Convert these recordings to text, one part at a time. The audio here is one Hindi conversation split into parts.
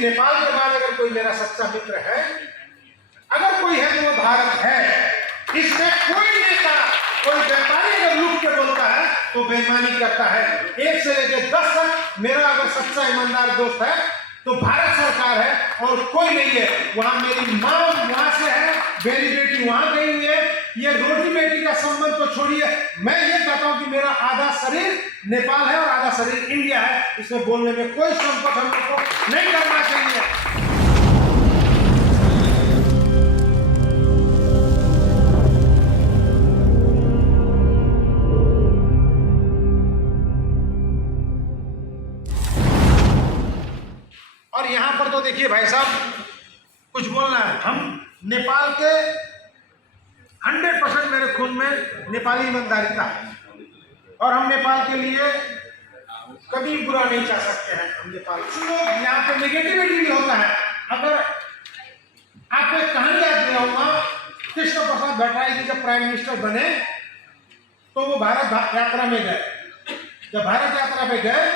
नेपाल के बाद अगर कोई मेरा सच्चा मित्र है, अगर कोई है तो वो भारत है। इसमें कोई नेता, कोई व्यापारी अगर लुक के बोलता है तो बेईमानी करता है। 1 से लेकर 10 तक मेरा अगर सच्चा ईमानदार दोस्त है तो भारत सरकार है और कोई नहीं है। वहां मेरी माँ वहां से है, मेरी बेटी वहां गई हुई है। ये रोटी बेटी का संबंध तो छोड़िए, मैं ये कहता हूं कि मेरा आधा शरीर नेपाल है और आधा शरीर इंडिया है। इसमें बोलने में कोई संकोच हम लोग को नहीं करना चाहिए। और यहां पर तो देखिए भाई साहब, कुछ बोलना है, हम नेपाल के 100% मेरे खून में नेपाली ईमानदारी था और हम नेपाल के लिए कभी बुरा नहीं चाह सकते हैं। हम नेपाल लोग यहाँ पे नेगेटिविटी भी होता है। अगर आपको एक कहानी याद दिलाऊंगा, कृष्ण प्रसाद भट्टराई जी जब प्राइम मिनिस्टर बने तो वो भारत यात्रा में गए। जब भारत यात्रा पे गए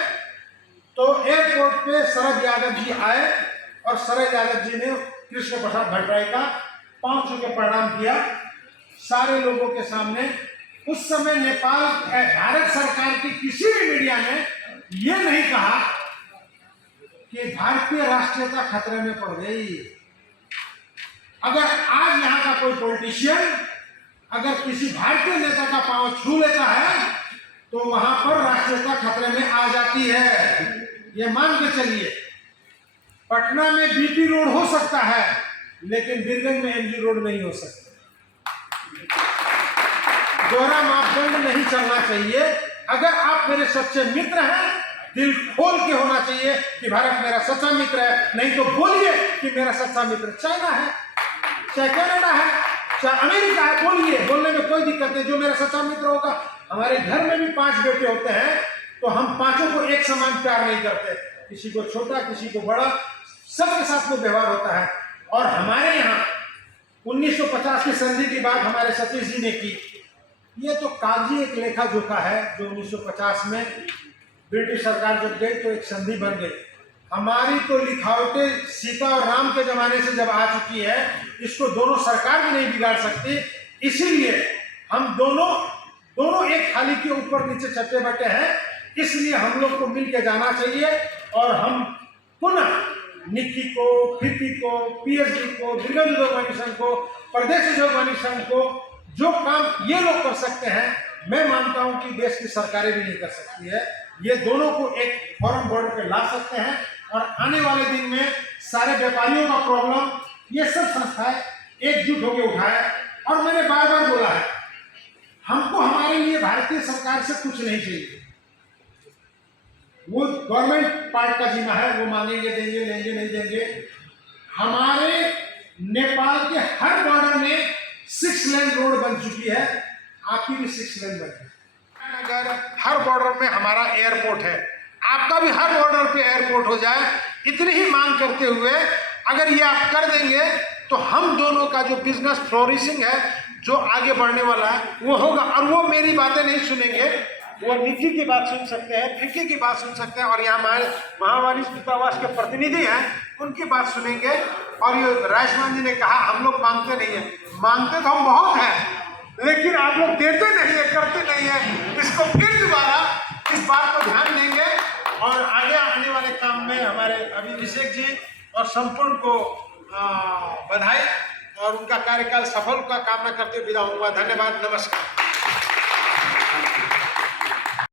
तो एयरपोर्ट पे शरद यादव जी आए और शरद यादव जी ने कृष्ण प्रसाद भट्टराई का 5 छू के प्रणाम किया सारे लोगों के सामने। उस समय नेपाल भारत सरकार की किसी भी मीडिया ने यह नहीं कहा कि भारतीय राष्ट्रीयता खतरे में पड़ गई। अगर आज यहाँ का कोई पॉलिटिशियन अगर किसी भारतीय नेता का पांव छू लेता है तो वहां पर राष्ट्रीयता खतरे में आ जाती है। ये मान के चलिए, पटना में बीपी रोड हो सकता है लेकिन बीरगंज में एमजी रोड नहीं हो सकता। दोहरा मापदंड नहीं चलना चाहिए। अगर आप मेरे सच्चे मित्र हैं, दिल खोल के होना चाहिए कि भारत मेरा सच्चा मित्र है। नहीं तो बोलिए कि मेरा सच्चा मित्र चाइना है, चाहे कनाडा है, चाहे अमेरिका है, बोलिए, बोलने में कोई दिक्कत नहीं। जो मेरा सच्चा मित्र होगा, हमारे घर में भी 5 बेटे होते हैं तो हम 5 को एक समान प्यार नहीं करते। किसी को छोटा, किसी को बड़ा, सबके साथ में व्यवहार होता है। और हमारे यहाँ 1950 की संधि की बात हमारे सतीश जी ने की। ये तो कागजी एक लेखा जोखा है जो 1950 में ब्रिटिश सरकार जब गई तो एक संधि बन गई। हमारी तो लिखावटें सीता और राम के जमाने से जब आ चुकी है, इसको दोनों सरकार भी नहीं बिगाड़ सकती। इसीलिए हम दोनों एक थाली के ऊपर नीचे चट्टे बटे हैं। इसलिए हम लोग को मिल के जाना चाहिए और हम पुनः निक्की को, फिक्की को, पीएचडी को, बीरगंज उद्योग संघ को, प्रदेश उद्योग संघ को जो काम ये लोग कर सकते हैं, मैं मानता हूं कि देश की सरकारें भी नहीं कर सकती है। ये दोनों को एक फोरम बोर्ड पे ला सकते हैं और आने वाले दिन में सारे व्यापारियों का प्रॉब्लम ये सब संस्थाएं एकजुट होकर उठाए। और मैंने बार बार बोला है, हमको हमारे लिए भारतीय सरकार से कुछ नहीं चाहिए। वो गवर्नमेंट पार्ट का जिम्मा है, वो मांगेंगे, देंगे, लेंगे, नहीं देंगे। हमारे नेपाल के हर बॉर्डर में 6 लेन रोड बन चुकी है, आपकी भी 6 लेन बन गई। अगर हर बॉर्डर में हमारा एयरपोर्ट है, आपका भी हर बॉर्डर पे एयरपोर्ट हो जाए, इतनी ही मांग करते हुए अगर ये आप कर देंगे तो हम दोनों का जो बिजनेस फ्लोरिशिंग है, जो आगे बढ़ने वाला है, वो होगा। और वो मेरी बातें नहीं सुनेंगे, वो निक्की की बात सुन सकते हैं, फिक्की की बात सुन सकते हैं और यहाँ हमारे महावाणी दूतावास के प्रतिनिधि हैं, उनकी बात सुनेंगे। और ये राजमान जी ने कहा हम लोग मांगते नहीं है, मांगते तो हम बहुत हैं लेकिन आप लोग देते नहीं है, करते नहीं है। इसको फिर दोबारा इस बात को ध्यान देंगे और आगे आने वाले काम में हमारे अभिषेक जी और संपूर्ण को बधाई और उनका कार्यकाल सफल का कामना करते विदा होऊंगा। धन्यवाद, नमस्कार।